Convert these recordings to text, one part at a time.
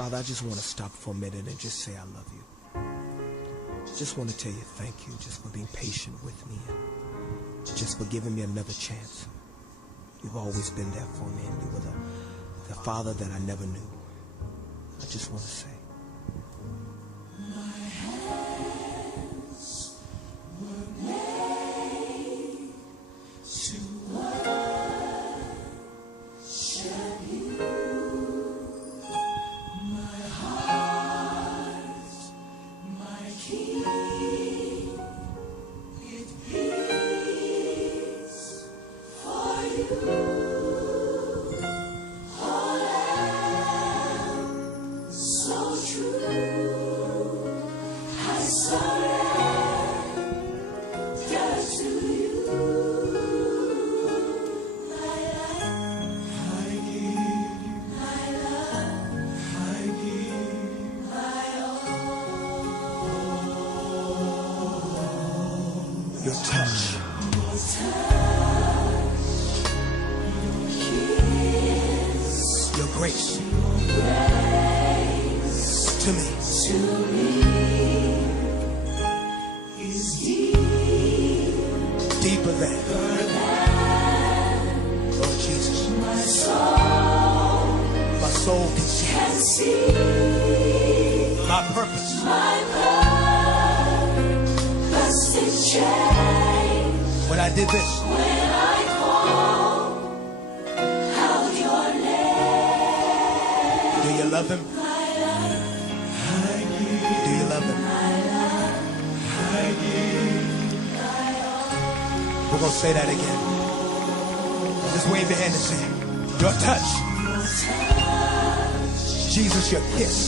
Father, I just want to stop for a minute and just say I love you. Just want to tell you thank you just for being patient with me and just for giving me another chance. You've always been there for me, and you were the Father that I never knew. I just want to say. My hands were made to worship you. My heart, my King, it beats for you. Your touch, your grace to me is deeper than Lord Jesus. My soul can see my purpose. When I did this, when I call out your name, do you love him? Do you love him? We're going to say that again. Just wave your hand and say it. Your touch. Jesus, your kiss.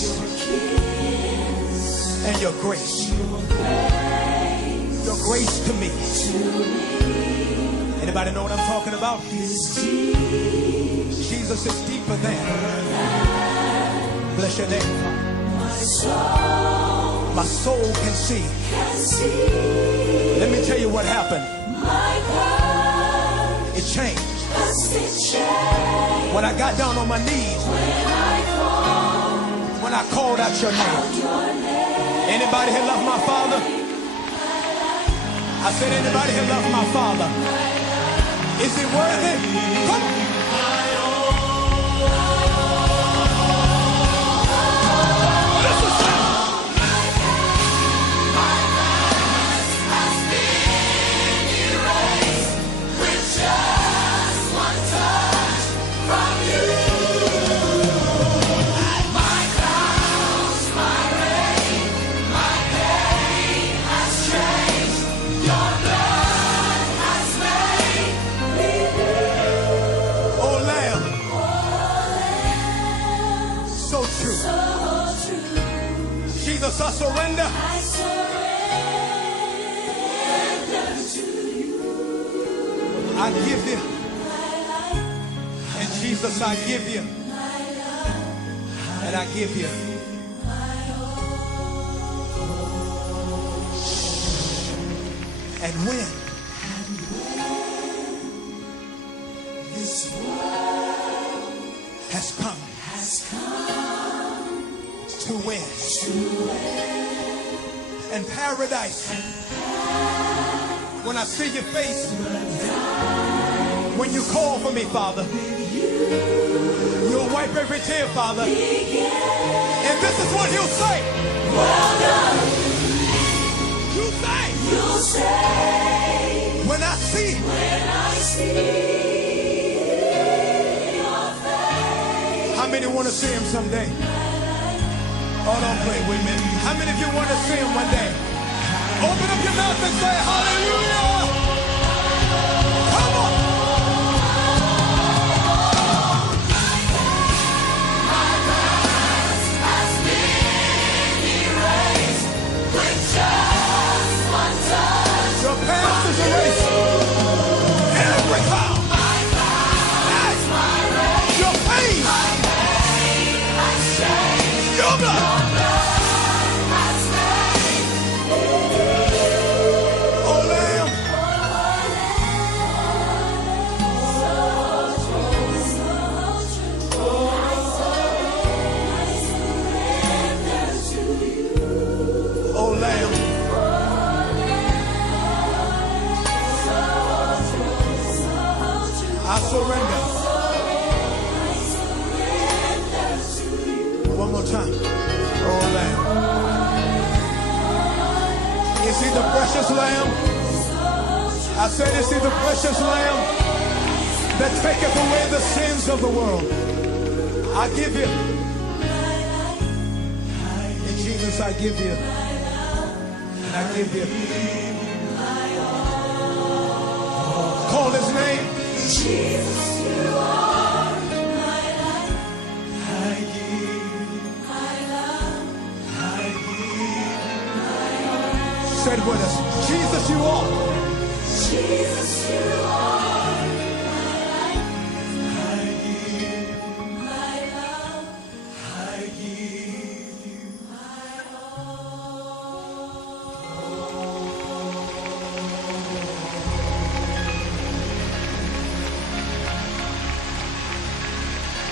And your grace. Your grace to me. Anybody know what I'm talking about? Jesus is deeper than. Bless your name. My soul can see. Let me tell you what happened. It changed. When I got down on my knees. When I called out your name. Anybody here love my Father? I said, anybody here love my Father? Is it worthy? Come on. Jesus, I surrender. I surrender to you. I give you. And Jesus, I give you. And I give you. And when this world has come to win. And paradise. When I see your face. When you call for me, Father. You'll wipe every tear, Father. And this is what he'll say. Well done. You'll say. When I see your face. How many want to see him someday? Oh, don't play with me. How many of you want to see him one day? Open up your mouth and say hallelujah. Come on. My past has been erased with just one touch. Your past is erased. Every time. My past, my race. Your pain. My pain has changed. Your blood. Lamb. I say this is the precious Lamb that taketh away the sins of the world. I give you. In Jesus, I give you. And I give you. Call his name. Jesus, you are my life. I give. My love. I give. Say it with us. Jesus, you are. Jesus, you are.